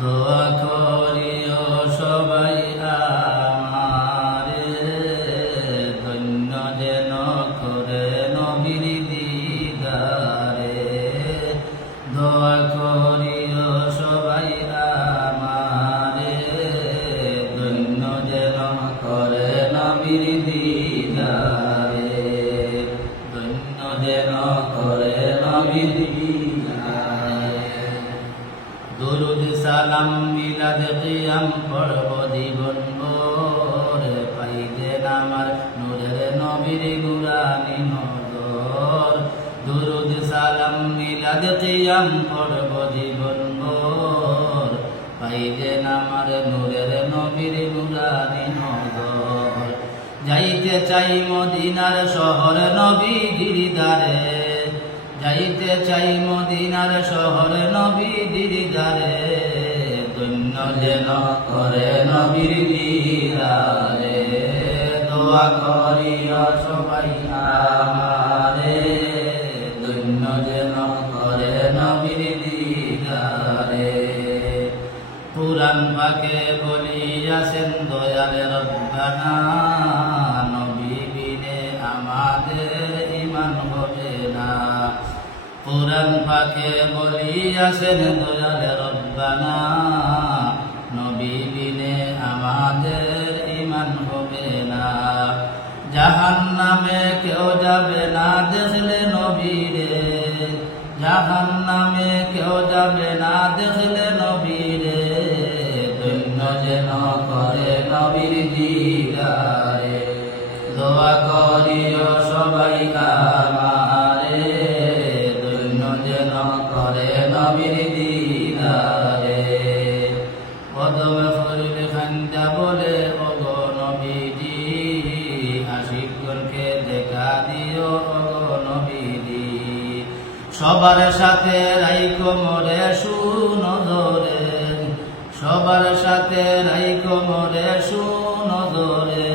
দোয়া করিও সবাই আমারে, ধন্য যেন করে নবীর দিদারে। দোয়া করিও সবাই আমারে, ধন্য যেন করে নবীর দিদারে, ধন্য যেন করে নবীর দিদারে। দুরুদ সালাম মিলাদ কিয়াম পড়ব জীবন ভর, পাইতেন আমার নূরের নবীর নুরানি নজর। দুরুদ সালাম মিলাদ কিয়াম পড়ব জীবন ভর, পাইতেন আমার নূরের নবীর নুরানি নজর। যাইতে চাই মদিনার শহর নবীজির দ্বারে, যাইতে চাই মদিনার শহর নবীজির দ্বারে, ধন্য যেন করে নবীর দিদারে। দোয়া করিও সবাই আমারে, ধন্য যেন করে নবীর দিদারে। পুরাণ পাকে বলিয়াছেন দয়াল রব্বানা, নবী বিনে আমাদের ঈমান হবে না। পুরাণ পাকে বলিয়াছেন দয়াল রব্বানা, নবী বিনে আমাদের ঈমান হবে না। জাহান্নামে কেউ যাবে না দেখলে নবীরে, জাহান্নামে কেউ যাবে না দেখলে নবীরে, ধন্য যেন করে নবীর দিদারে। দোয়া করিও সবাই আমারে, ধন্য যেন করে নবীর দিদারে। কদমে ফুরলে খান্দা বলে ওগো নবীজি, আশিকগণকে দেখা দিও ওগো নবীজি। সবার সাথে রাইকো মোরে সুনজরে, সবার সাথে রাইকো মোরে সুনজরে,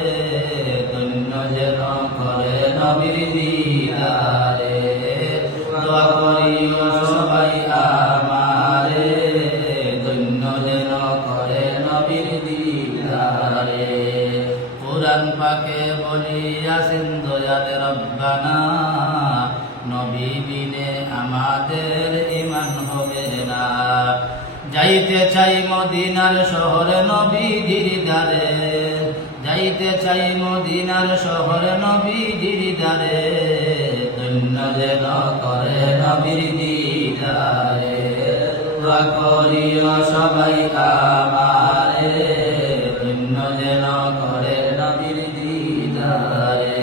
ধন্য যেন করে নবীর দিদারে। দোয়া করিও সবাই আমারে, ধন্য যেন করে নবীর দিদারে। পুরাণ পাকে বলিয়াছেন দয়াল রব্বানা, নবী বিনে আমাদের ঈমান হবে না। যাইতে চাই মদিনার শহর নবীজির দ্বারে, যাইতে চাই মদিনার শহর নবীজির দ্বারে, ধন্য যেন করে নবীর দিদারে। দোয়া করিও সবাই আমারে, ধন্য যেন করে নবীর দিদারে।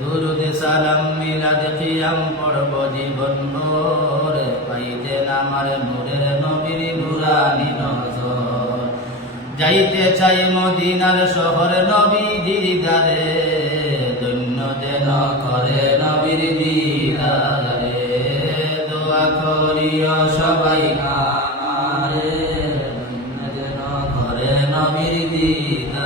দুরুদ সালাম মিলাদ কিয়াম পড়ব জীবন ভর, পাইতেন আমার নূরের নবীর নুরানি নজর। যাইতে চাই মদিনার শহর নবীজির দ্বারে, ধন্য যেন করে নবীর দিদারে। দোয়া করিও সবাই আমারে, ধন্য যেন করে নবীর দিদারে।